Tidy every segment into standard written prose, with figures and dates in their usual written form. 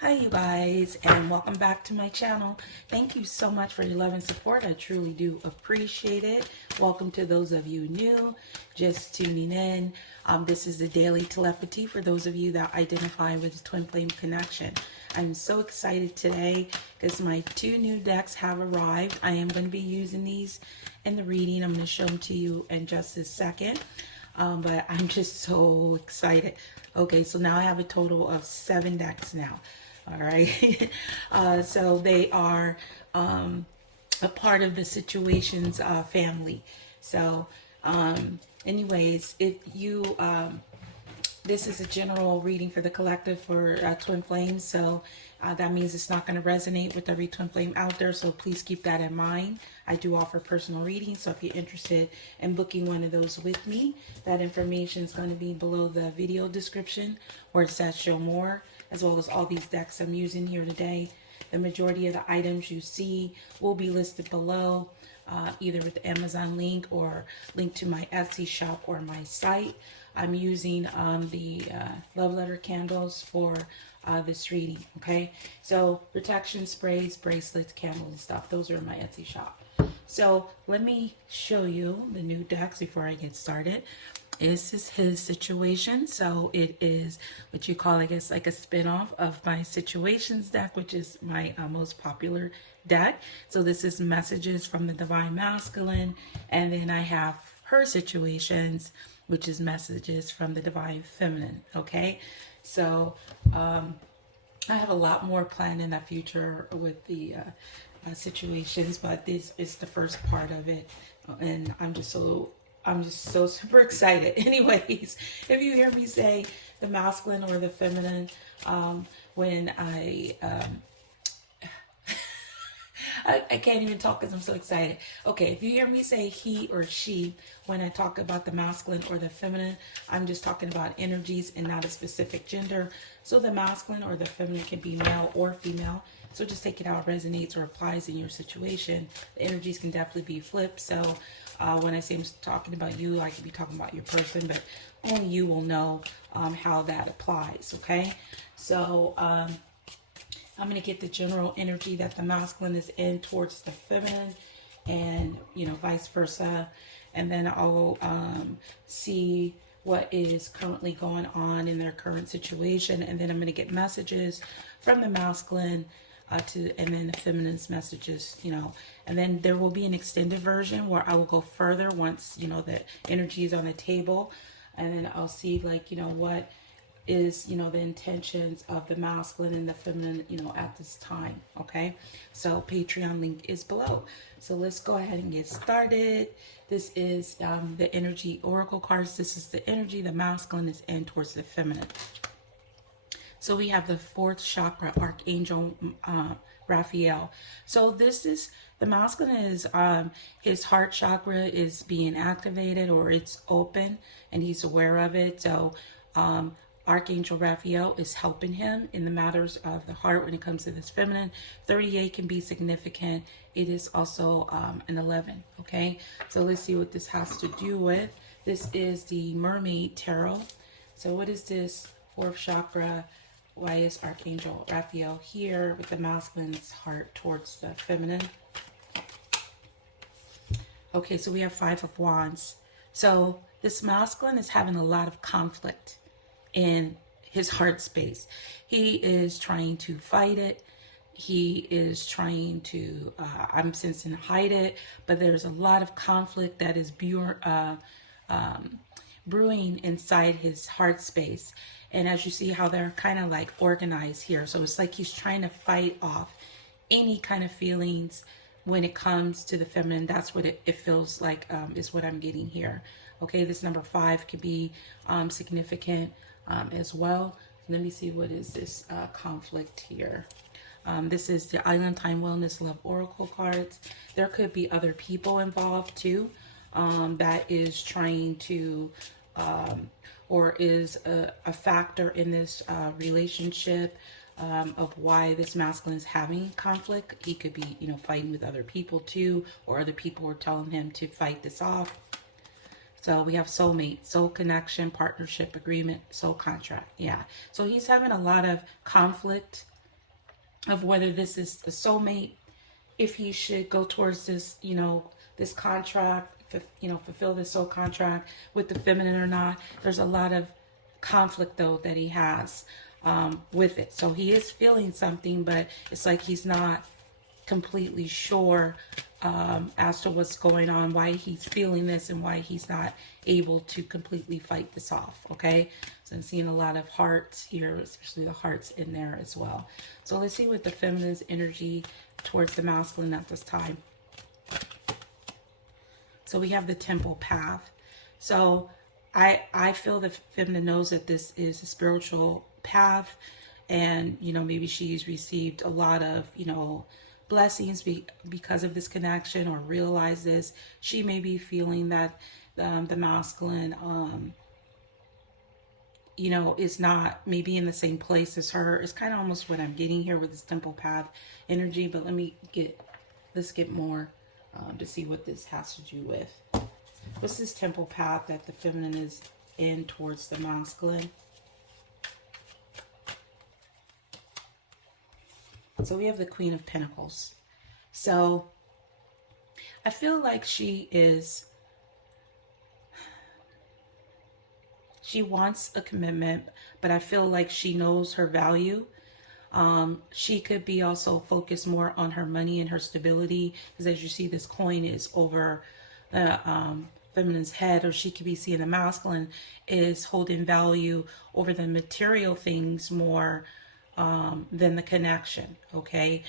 Hi you guys, and welcome back to my channel. Thank you so much for your love and support. I truly do appreciate it. Welcome to those of you new, just tuning in. This is the daily telepathy for those of you that identify with the twin flame connection. I'm so excited today because my two new decks have arrived. I am going to be using these in the reading. I'm going to show them to you in just a second. But I'm just so excited. Okay, so now I have a total of 7 decks now. All right. So they are a part of the Situations family. So anyways, if you this is a general reading for the collective for twin flames, so that means it's not going to resonate with every twin flame out there, so please keep that in mind. I do offer personal readings, so if you're interested in booking one of those with me, that information is going to be below the video description where it says show more, as well as all these decks I'm using here today. The majority of the items you see will be listed below, either with the Amazon link or link to my Etsy shop or my site. I'm using the love letter candles for this reading, okay? So protection sprays, bracelets, candles and stuff, those are in my Etsy shop. So let me show you the new decks before I get started. This is his situation, so it is what you call, I guess, like a spin-off of my Situations deck, which is my most popular deck. So this is messages from the Divine Masculine, and then I have her Situations, which is messages from the Divine Feminine, okay? So I have a lot more planned in the future with the Situations, but this is the first part of it, and I'm just so super excited. Anyways, if you hear me say the masculine or the feminine, when I can't even talk because I'm so excited. Okay, if you hear me say he or she when I talk about the masculine or the feminine, I'm just talking about energies and not a specific gender. So the masculine or the feminine can be male or female. So just take it how it resonates or applies in your situation. The energies can definitely be flipped. So when I say I'm talking about you, I could be talking about your person, but only you will know how that applies, okay? So I'm going to get the general energy that the masculine is in towards the feminine, and, you know, vice versa. And then I'll see what is currently going on in their current situation. And then I'm going to get messages from the masculine and then the feminine's messages, you know. And then there will be an extended version where I will go further once, you know, the energy is on the table. And then I'll see, like, you know, what is, you know, the intentions of the masculine and the feminine, you know, at this time, okay? So Patreon link is below. So let's go ahead and get started. This is the energy oracle cards. This is the energy the masculine is in towards the feminine. So we have the 4th chakra, Archangel Raphael. So this is, the masculine is, his heart chakra is being activated, or it's open, and he's aware of it. So Archangel Raphael is helping him in the matters of the heart when it comes to this feminine. 38 can be significant. It is also an 11, okay? So let's see what this has to do with. This is the Mermaid Tarot. So what is this 4th chakra? Why is Archangel Raphael here with the masculine's heart towards the feminine? Okay, so we have 5 of Wands. So this masculine is having a lot of conflict in his heart space. He is trying to fight it. He is trying to, I'm sensing, hide it. But there's a lot of conflict that is brewing inside his heart space. And as you see how they're kind of like organized here. So it's like he's trying to fight off any kind of feelings when it comes to the feminine. That's what it feels like, is what I'm getting here. Okay, this number 5 could be significant as well. Let me see, what is this conflict here? This is the Island Time Wellness Love Oracle cards. There could be other people involved too, that is trying to or is a factor in this relationship, of why this masculine is having conflict. He could be, you know, fighting with other people too, or other people are telling him to fight this off. So we have soulmate, soul connection, partnership, agreement, soul contract. Yeah. So he's having a lot of conflict of whether this is a soulmate, if he should go towards this, you know, this contract, you know, fulfill this soul contract with the feminine or not. There's a lot of conflict though that he has with it. So he is feeling something, but it's like he's not completely sure as to what's going on, why he's feeling this, and why he's not able to completely fight this off. Okay, so I'm seeing a lot of hearts here, especially the hearts in there as well. So let's see what the feminine's energy towards the masculine at this time. So we have the temple path. So I feel the feminine knows that this is a spiritual path, and you know, maybe she's received a lot of, you know, blessings because of this connection, or realize this. She may be feeling that the masculine you know, is not maybe in the same place as her. It's kind of almost what I'm getting here with this temple path energy, but let's get more to see what this has to do with. What's this temple path that the feminine is in towards the masculine? So we have the Queen of Pentacles. So I feel like she wants a commitment, but I feel like she knows her value. She could be also focused more on her money and her stability, because as you see, this coin is over the feminine's head, or she could be seeing the masculine is holding value over the material things more than the connection. Okay,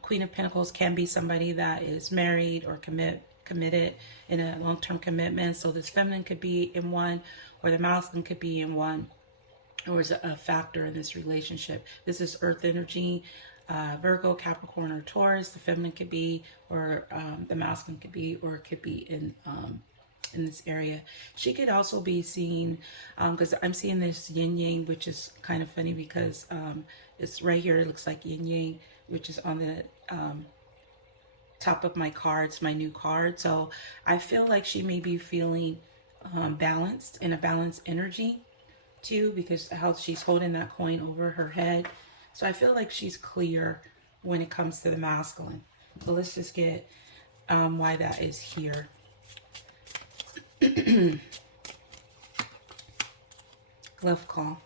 Queen of Pentacles can be somebody that is married or committed in a long-term commitment. So this feminine could be in one, or the masculine could be in one, or is a factor in this relationship. This is earth energy, Virgo, Capricorn, or Taurus. The feminine could be, or the masculine could be, or it could be in this area. She could also be seen, because I'm seeing this yin yang, which is kind of funny because it's right here. It looks like yin yang, which is on the top of my cards, my new card. So I feel like she may be feeling balanced, in a balanced energy too, because how she's holding that coin over her head. So I feel like she's clear when it comes to the masculine. So let's just get why that is here. Love call.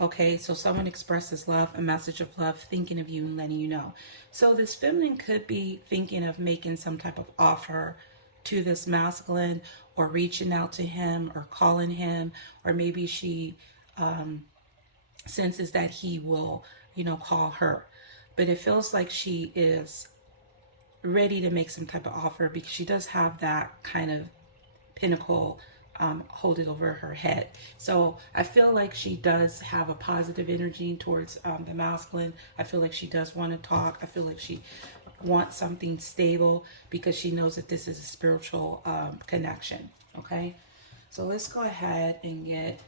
Okay, so someone expresses love, a message of love, thinking of you and letting you know. So this feminine could be thinking of making some type of offer to this masculine, or reaching out to him, or calling him, or maybe she senses that he will, you know, call her. But it feels like she is ready to make some type of offer, because she does have that kind of pentacle hold it over her head. So I feel like she does have a positive energy towards the masculine. I feel like she does want to talk. I feel like she wants something stable, because she knows that this is a spiritual connection. Okay, so let's go ahead and get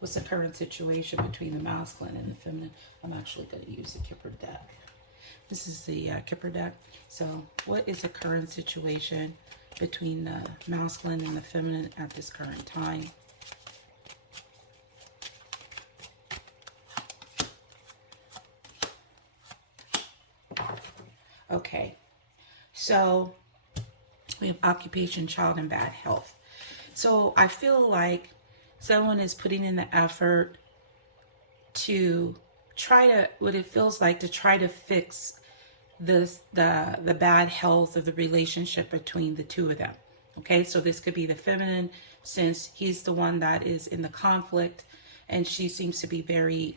what's the current situation between the masculine and the feminine. I'm actually going to use the Cupid deck. This is the Cupid deck. So what is the current situation between the masculine and the feminine at this current time? Okay, so we have occupation, child, and bad health. So I feel like someone is putting in the effort to try to, what it feels like, to try to fix the bad health of the relationship between the two of them. Okay, so this could be the feminine, since he's the one that is in the conflict, and she seems to be very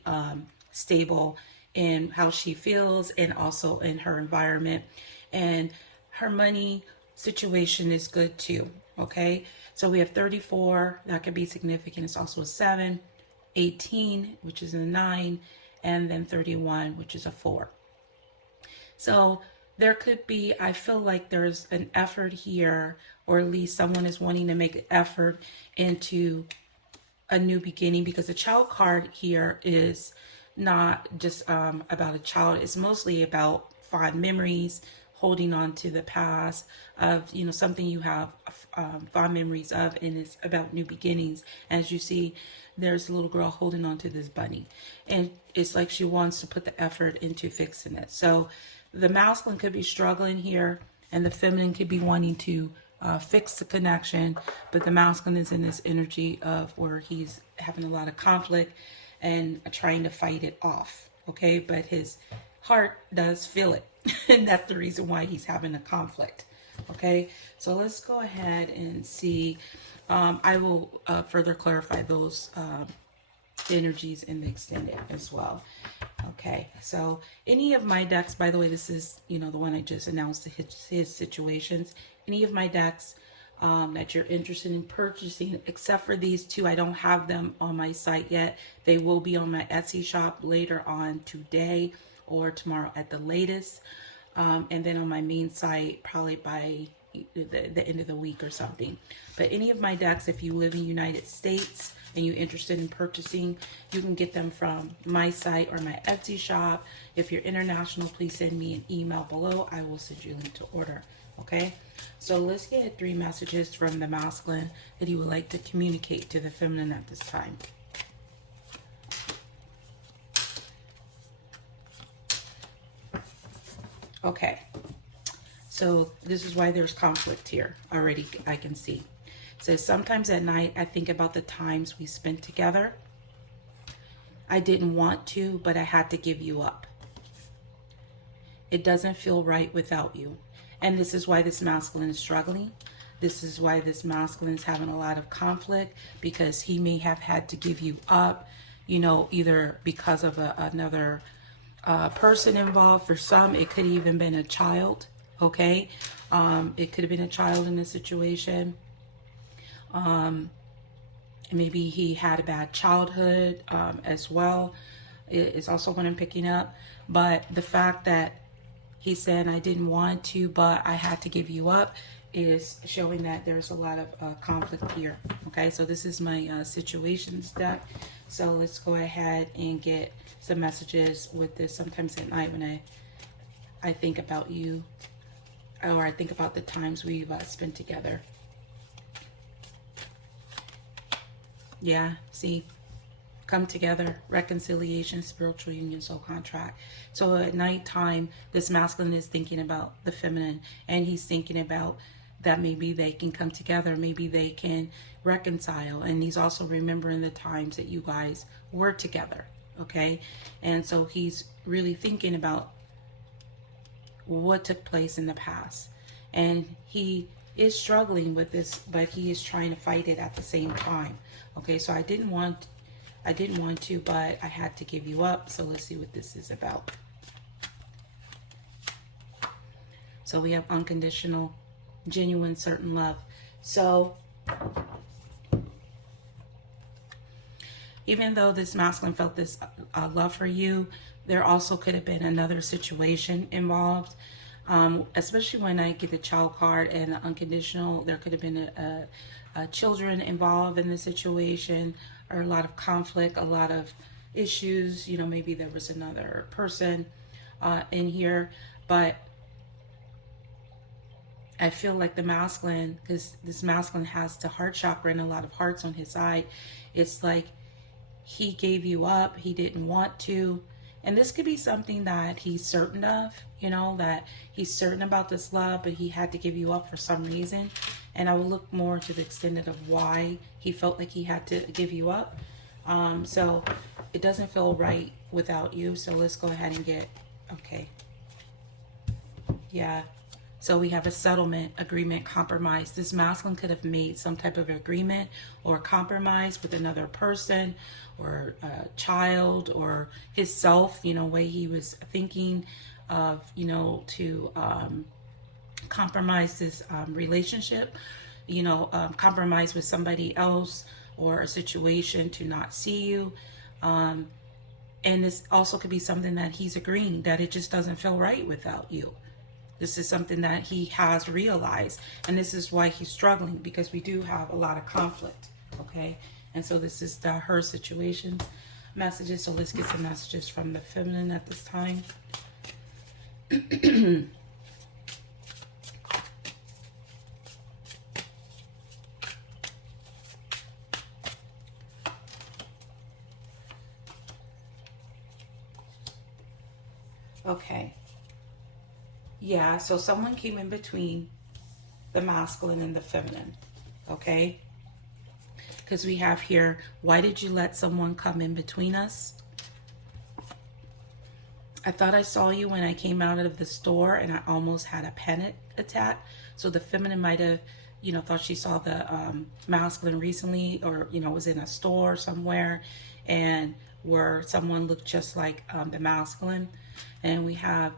stable in how she feels, and also in her environment, and her money situation is good too. Okay, so we have 34, that could be significant. It's also a 7, 18, which is a 9, and then 31, which is a 4. So there could be, I feel like there's an effort here, or at least someone is wanting to make an effort into a new beginning, because the child card here is not just about a child. It's mostly about fond memories, holding on to the past of, you know, something you have fond memories of, and it's about new beginnings. As you see, there's a little girl holding on to this bunny, and it's like she wants to put the effort into fixing it. So the masculine could be struggling here, and the feminine could be wanting to fix the connection, but the masculine is in this energy of where he's having a lot of conflict and trying to fight it off. Okay, but his heart does feel it, and that's the reason why he's having a conflict. Okay, so let's go ahead and see. I will further clarify those energies in the extended as well. Okay, so any of my decks, by the way, this is, you know, the one I just announced, his situations. Any of my decks that you're interested in purchasing, except for these two, I don't have them on my site yet. They will be on my Etsy shop later on today or tomorrow at the latest, and then on my main site probably by the end of the week or something. But any of my decks, if you live in the United States and you're interested in purchasing, you can get them from my site or my Etsy shop. If you're international, please send me an email below. I will send you a link to order. Okay, so let's get 3 messages from the masculine that he would like to communicate to the feminine at this time. Okay, so this is why there's conflict here already, I can see. It says, sometimes at night I think about the times we spent together. I didn't want to, but I had to give you up. It doesn't feel right without you. And this is why this masculine is struggling. This is why this masculine is having a lot of conflict, because he may have had to give you up, you know, either because of another person involved. For some, it could even been a child. Okay, it could have been a child in this situation. Maybe he had a bad childhood as well. It's also what I'm picking up. But the fact that he said, I didn't want to, but I had to give you up, is showing that there's a lot of conflict here. Okay, so this is my situations deck. So let's go ahead and get some messages with this. Sometimes at night when I think about you, or I think about the times we've spent together. Yeah, see, come together, reconciliation, spiritual union, soul contract. So at nighttime, this masculine is thinking about the feminine, and he's thinking about that maybe they can come together, maybe they can reconcile. And he's also remembering the times that you guys were together. Okay, and so he's really thinking about what took place in the past, and he is struggling with this, but he is trying to fight it at the same time. Okay, so I didn't want to, but I had to give you up. So let's see what this is about. So we have unconditional, genuine, certain love. So even though this masculine felt this love for you, there also could have been another situation involved. Especially when I get the child card and the unconditional, there could have been children involved in the situation, or a lot of conflict, a lot of issues. You know, maybe there was another person in here, but I feel like the masculine, because this masculine has the heart chakra and a lot of hearts on his side, it's like he gave you up, he didn't want to. And this could be something that he's certain of, you know, that he's certain about this love, but he had to give you up for some reason. And I will look more to the extent of why he felt like he had to give you up. So it doesn't feel right without you. So let's go ahead and get, okay. Yeah. So we have a settlement, agreement, compromise. This masculine could have made some type of agreement or compromise with another person or a child or his self, you know, way he was thinking of, you know, to compromise this relationship, you know, compromise with somebody else or a situation to not see you. And this also could be something that he's agreeing that it just doesn't feel right without you. This is something that he has realized, and this is why he's struggling, because we do have a lot of conflict, okay? And so this is her situation messages. So let's get some messages from the feminine at this time. Okay. Yeah, so someone came in between the masculine and the feminine. Okay? Because we have here, why did you let someone come in between us? I thought I saw you when I came out of the store and I almost had a panic attack. So the feminine might have, thought she saw the masculine recently, or, was in a store somewhere and where someone looked just like the masculine. And we have,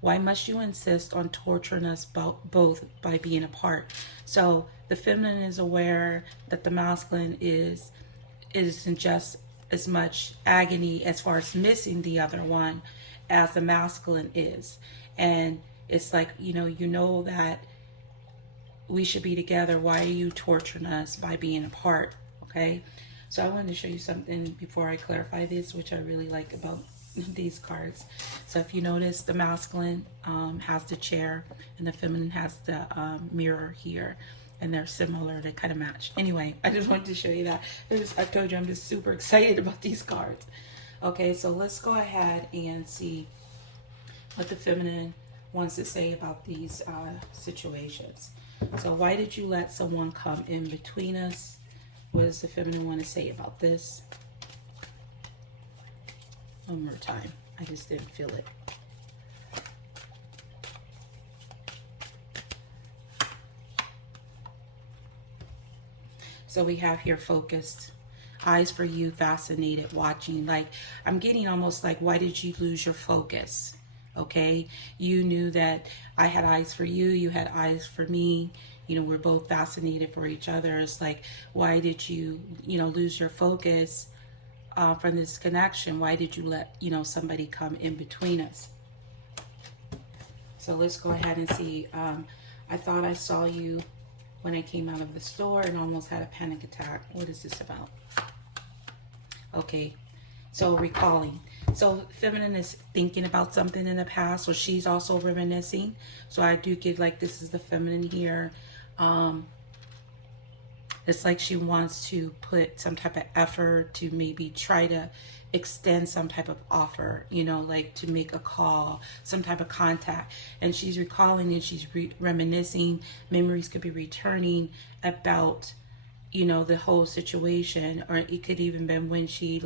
why must you insist on torturing us both by being apart? So the feminine is aware that the masculine isn't just as much agony as far as missing the other one as the masculine is. And it's like, you know that we should be together. Why are you torturing us by being apart? Okay. So I wanted to show you something before I clarify this, which I really like about these cards. So if you notice, the masculine has the chair and the feminine has the mirror here, and they're similar. They kind of match. Anyway, I just wanted to show you that. I told you I'm just super excited about these cards. Okay, so let's go ahead and see what the feminine wants to say about these situations. So why did you let someone come in between us? What does the feminine want to say about this? One more time. I just didn't feel it. So we have here focused, eyes for you, fascinated, watching. Like, I'm getting almost like, why did you lose your focus? Okay, you knew that I had eyes for you, you had eyes for me. We're both fascinated for each other. It's like, why did you, lose your focus from this connection? Why did you let, somebody come in between us? So let's go ahead and see. I thought I saw you when I came out of the store and almost had a panic attack. What is this about? Okay, so recalling. So feminine is thinking about something in the past, so she's also reminiscing. So I do get like, this is the feminine here. It's like she wants to put some type of effort to maybe try to extend some type of offer, like to make a call, some type of contact. And she's recalling and she's reminiscing. Memories could be returning about, the whole situation. Or it could even been when she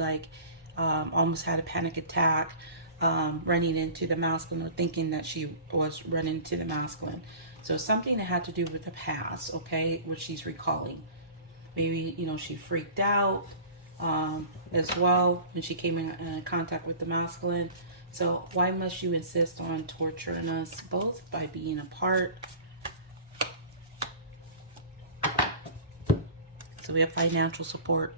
almost had a panic attack, running into the masculine, or thinking that she was running into the masculine. So something that had to do with the past, okay, which she's recalling. Maybe, she freaked out as well when she came in contact with the masculine. So why must you insist on torturing us both by being apart? So we have financial support,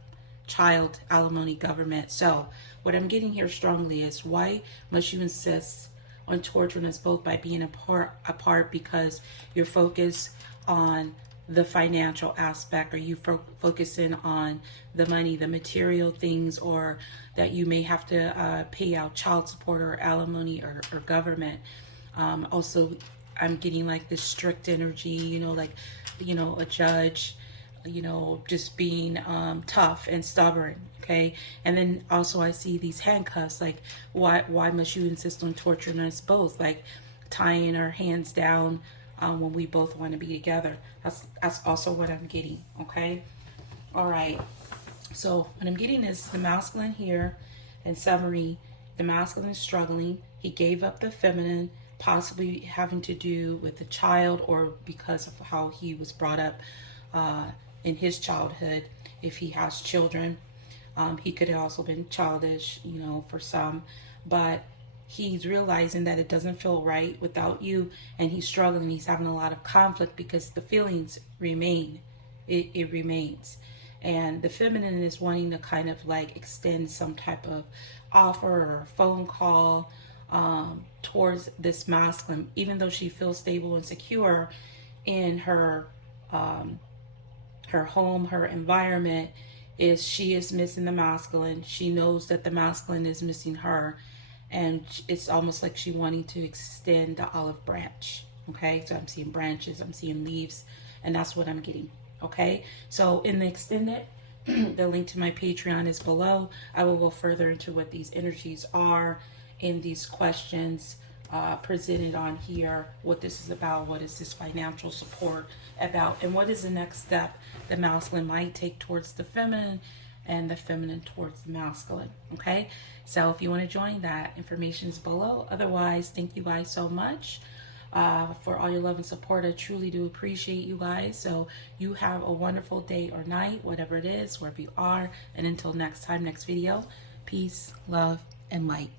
child, alimony, government. So what I'm getting here strongly is, why must you insist on torturing us both by being apart? Because you're focused on the financial aspect, or you focusing on the money, the material things, or that you may have to pay out child support or alimony or government. Also, I'm getting like this strict energy, a judge, just being tough and stubborn. Okay. And then also I see these handcuffs, like, why must you insist on torturing us both? Like tying our hands down when we both want to be together. That's also what I'm getting. Okay. All right. So what I'm getting is the masculine here. In summary, the masculine is struggling. He gave up the feminine, possibly having to do with the child, or because of how he was brought up in his childhood. If he has children, he could have also been childish, for some, but he's realizing that it doesn't feel right without you, and he's struggling. He's having a lot of conflict because the feelings remain. It remains. And the feminine is wanting to kind of like extend some type of offer or phone call towards this masculine, even though she feels stable and secure in her home, her environment. She is missing the masculine. She knows that the masculine is missing her, and it's almost like she wanting to extend the olive branch. Okay, so I'm seeing branches, I'm seeing leaves, and that's what I'm getting. Okay, so in the extended, the link to my Patreon is below. I will go further into what these energies are in these questions presented on here, what this is about, what is this financial support about, and what is the next step the masculine might take towards the feminine and the feminine towards the masculine. Okay, so if you want to join, that information is below. Otherwise, thank you guys so much for all your love and support. I truly do appreciate you guys. So you have a wonderful day or night, whatever it is, wherever you are. And until next time, next video, peace, love, and light.